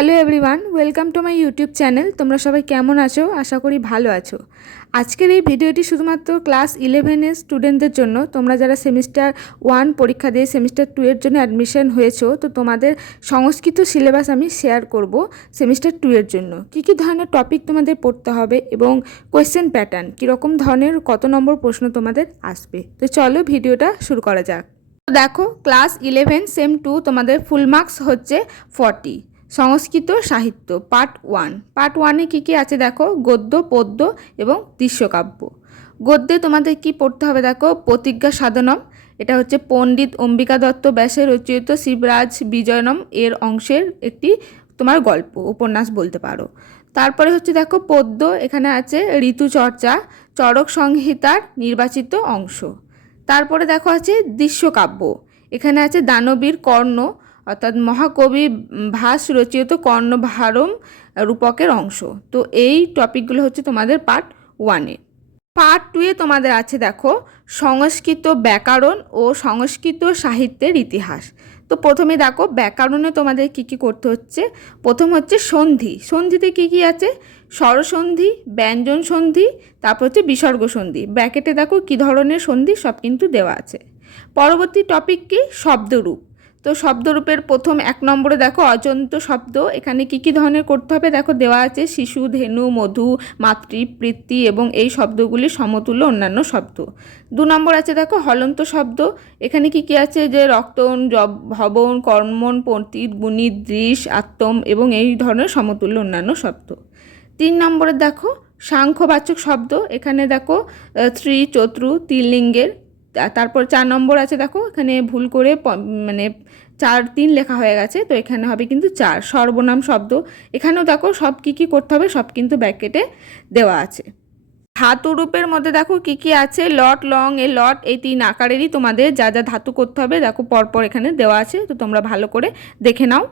Hello everyone, welcome to my YouTube channel. তোমরা সবাই কেমন আছো? আশা করি ভালো আছো। আজকের এই ভিডিওটি শুধুমাত্র ক্লাস 11-এর স্টুডেন্টদের জন্য। তোমরা যারা সেমিস্টার 1 পরীক্ষা দিয়ে সেমিস্টার 2 এর জন্য অ্যাডমিশন হয়েছো, তো তোমাদের সংস্কৃত সিলেবাস আমি শেয়ার করব সেমিস্টার 2 এর জন্য। কী কী ধরনের টপিক তোমাদের পড়তে হবে এবং কোয়েশ্চেন প্যাটার্ন কীরকম ধরনের, কত নম্বর প্রশ্ন তোমাদের আসবে। তো চলো ভিডিওটা শুরু করা যাক। দেখো, ক্লাস 11 সেম 2 তোমাদের ফুল মার্কস হচ্ছে 40। সংস্কৃত সাহিত্য পার্ট 1। পার্ট 1-এ কী কী আছে দেখো, গদ্য, পদ্য এবং দৃশ্যকাব্য। গদ্যে তোমাদের কি পড়তে হবে দেখো, প্রতিজ্ঞা সাধনম, এটা হচ্ছে পণ্ডিত অম্বিকা দত্ত ব্যাসের রচিত শিবরাজ বিজয়নম এর অংশের একটি তোমার গল্প, উপন্যাস বলতে পারো। তারপরে হচ্ছে দেখো পদ্য, এখানে আছে ঋতুচর্চা, চরক সংহিতার নির্বাচিত অংশ। তারপরে দেখো আছে দৃশ্যকাব্য, এখানে আছে দানবীর কর্ণ অর্থাৎ মহাকবি ভাস রচিত কর্ণভারম রূপকের অংশ। তো এই টপিকগুলো হচ্ছে তোমাদের পার্ট 1-এ। পার্ট 2-এ তোমাদের আছে দেখো সংস্কৃত ব্যাকরণ ও সংস্কৃত সাহিত্যের ইতিহাস। তো প্রথমে দেখো ব্যাকরণে তোমাদের কি কি করতে হচ্ছে। প্রথম হচ্ছে সন্ধি। সন্ধিতে কি কি আছে, স্বরসন্ধি, ব্যঞ্জন সন্ধি, তারপর হচ্ছে বিসর্গ সন্ধি। ব্র্যাকেটে দেখো কি ধরনের সন্ধি সব কিন্তু দেওয়া আছে। পরবর্তী টপিক কি, শব্দরূপ। তো শব্দরূপের প্রথম 1 নম্বরে দেখো অজন্ত শব্দ। এখানে কি কি ধরনের করতে হবে দেখো দেওয়া আছে, শিশু, ধেনু, মধু, মাতৃ, প্রীতি এবং এই শব্দগুলির সমতুল্য অন্যান্য শব্দ। 2 নম্বর আছে দেখো হলন্ত শব্দ। এখানে কি কি আছে, যে রক্তন, ভবন, কর্মণ, পণ্ডিত, গুণী, দৃশ, আত্মম এবং এই ধরনের সমতুল্য অন্যান্য শব্দ। 3 নম্বরে দেখো সাংখ্যবাচক শব্দ। এখানে দেখো স্ত্রী, চতুর, তিনলিঙ্গের। তারপর 4 নম্বর আছে দেখো, এখানে ভুল করে মানে 4-3 লেখা হয়ে গেছে, তো এখানে হবে কিন্তু 4, সর্বনাম শব্দ। এখানেও দেখো সব কি কি করতে হবে সব কিন্তু ব্র্যাকেটে দেওয়া আছে। ধাতু রূপের মধ্যে দেখো কি কি আছে, লট, লং, এ লট, এই 3 আকারেরই তোমাদের যা যা ধাতু করতে হবে দেখো পরপর এখানে দেওয়া আছে, তো তোমরা ভালো করে দেখে নাও।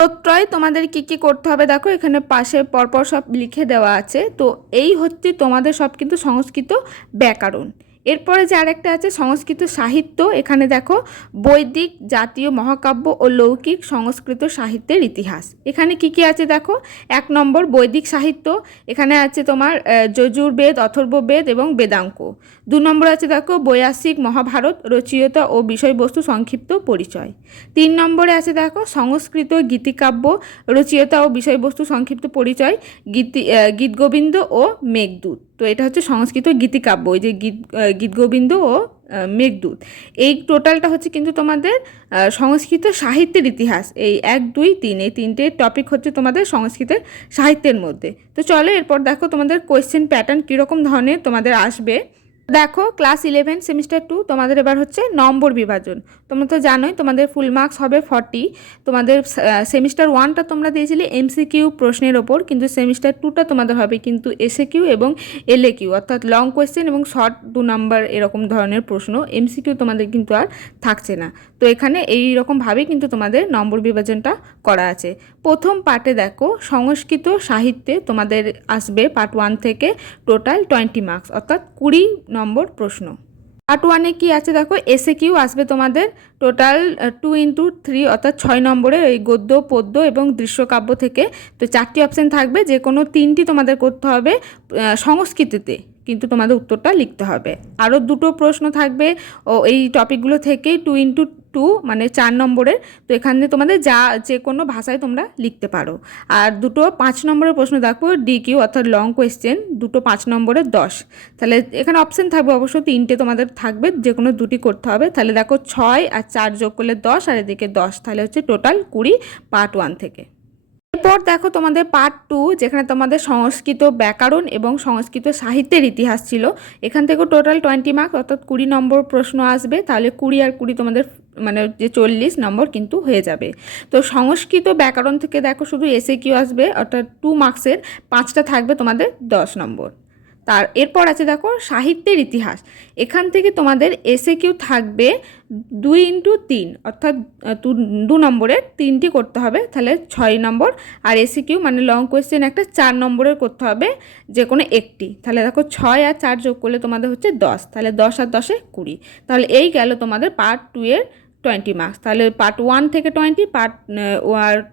প্রত্যয় তোমাদের কি কি করতে হবে দেখো এখানে পাশে পরপর সব লিখে দেওয়া আছে। তো এই হচ্ছে তোমাদের সব কিন্তু সংস্কৃত ব্যাকরণ। এরপরে যে আরেকটা আছে সংস্কৃত সাহিত্য। এখানে দেখো বৈদিক, জাতীয় মহাকাব্য ও লৌকিক সংস্কৃত সাহিত্যের ইতিহাস। এখানে কি কি আছে দেখো, 1 নম্বর বৈদিক সাহিত্য। এখানে আছে তোমার যজুর্বেদ, অথর্ববেদ এবং বেদাঙ্ক। 2 নম্বর আছে দেখো বৈয়াসিক মহাভারত, রচয়িতা ও বিষয়বস্তু সংক্ষিপ্ত পরিচয়। 3 নম্বরে আছে দেখো সংস্কৃত গীতিকাব্য, রচয়িতা ও বিষয়বস্তু সংক্ষিপ্ত পরিচয়, গীতগোবিন্দ ও মেঘদূত। তো এটা হচ্ছে সংস্কৃত গীতিকাব্য, ওই যে গীতগোবিন্দ ও মেঘদূত। এই টোটালটা হচ্ছে কিন্তু তোমাদের সংস্কৃত সাহিত্যের ইতিহাস। এই 1, 2, 3 এই 3টে টপিক হচ্ছে তোমাদের সংস্কৃতের সাহিত্যের মধ্যে। তো চলো এরপর দেখো তোমাদের কোয়েশ্চেন প্যাটার্ন কীরকম ধরনের তোমাদের আসবে। দেখো ক্লাস 11 সেমিস্টার 2 তোমাদের এবার হচ্ছে নম্বর বিভাজন। তোমরা তো জানোই তোমাদের ফুল মার্কস হবে 40। তোমাদের সেমিস্টার 1টা তোমরা দিয়েছিলে এমসিকিউ প্রশ্নের ওপর, কিন্তু সেমিস্টার 2টা তোমাদের হবে কিন্তু এসএকিউ এবং এলএকিউ, অর্থাৎ লং কোয়েশ্চেন এবং শর্ট 2 নাম্বার এরকম ধরনের প্রশ্ন। এমসিকিউ তোমাদের কিন্তু আর থাকছে না। তো এখানে এই রকমভাবেই কিন্তু তোমাদের নম্বর বিভাজনটা করা আছে। প্রথম পার্টে দেখো সংস্কৃত সাহিত্যে তোমাদের আসবে পার্ট 1 থেকে টোটাল 20 মার্কস, অর্থাৎ 20 নম্বর প্রশ্ন। পার্ট 1-এ কি আছে দেখো, এসএকিউ আসবে তোমাদের টোটাল 2x3 অর্থাৎ 6 নম্বরের এই গদ্য, পদ্য এবং দৃশ্যকাব্য থেকে। তো 4টি অপশান থাকবে, যে কোনো 3টি তোমাদের করতে হবে সংস্কৃতিতে, কিন্তু তোমাদের উত্তরটা লিখতে হবে। আরও 2টো প্রশ্ন থাকবে ও এই টপিকগুলো থেকেই 2x2 মানে 4 নম্বরের। তো এখানে তোমাদের যে কোনো ভাষায় তোমরা লিখতে পারো। আর 2টো 5 নম্বরের প্রশ্ন দেখো ডিকিউ অর্থাৎ লং কোয়েশ্চেন, 2টো 5 নম্বরের 10। তাহলে এখানে অপশান থাকবে অবশ্য 3টে তোমাদের থাকবে, যে কোনো 2টি করতে হবে। তাহলে দেখো 6 আর 4 যোগ করলে 10 আর এদিকে 10, তাহলে হচ্ছে টোটাল 20 পার্ট 1 থেকে। এরপর দেখো তোমাদের পার্ট 2, যেখানে তোমাদের সংস্কৃত ব্যাকরণ এবং সংস্কৃত সাহিত্যের ইতিহাস ছিল। এখান থেকেও টোটাল 20 মার্কস অর্থাৎ 20 নম্বর প্রশ্ন আসবে। তাহলে 20 আর 20 তোমাদের মানে যে 40 নম্বর কিন্তু হয়ে যাবে। তো সংস্কৃত ব্যাকরণ থেকে দেখো শুধু এসএকিউ আসবে, অর্থাৎ 2 মার্কসের 5টা থাকবে তোমাদের 10 নম্বর। তার এরপর আছে দেখো সাহিত্যের ইতিহাস। এখান থেকে তোমাদের এসএকিউ থাকবে 2x3 অর্থাৎ 2 নম্বরের 3টি করতে হবে, তাহলে 6 নম্বর। আর এসিকিউ মানে লং কোয়েশ্চেন একটা 4 নম্বরের করতে হবে, যে কোনো একটি। তাহলে দেখো 6 আর 4 যোগ করলে তোমাদের হচ্ছে 10, তাহলে 10 আর 10-এ 20। তাহলে এই গেল তোমাদের পার্ট 2 এর 20 মার্কস। তাহলে পার্ট 1 থেকে 20, পার্ট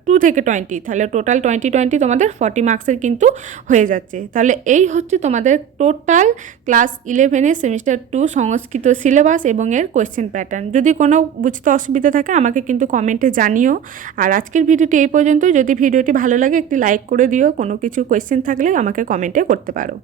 2 থেকে 20, তাহলে টোটাল 20 তোমাদের 40 মার্কসের কিন্তু হয়ে যাচ্ছে। তাহলে এই হচ্ছে তোমাদের টোটাল ক্লাস 11-এর সেমিস্টার 2 সংস্কৃত সিলেবাস এবং এর কোয়েশ্চেন প্যাটার্ন। যদি কোনো বুঝতে অসুবিধা থাকে আমাকে কিন্তু কমেন্টে জানিও। আর আজকের ভিডিওটি এই পর্যন্ত। যদি ভিডিওটি ভালো লাগে একটি লাইক করে দিও, কোনো কিছু কোয়েশ্চেন থাকলে আমাকে কমেন্টে করতে পারো।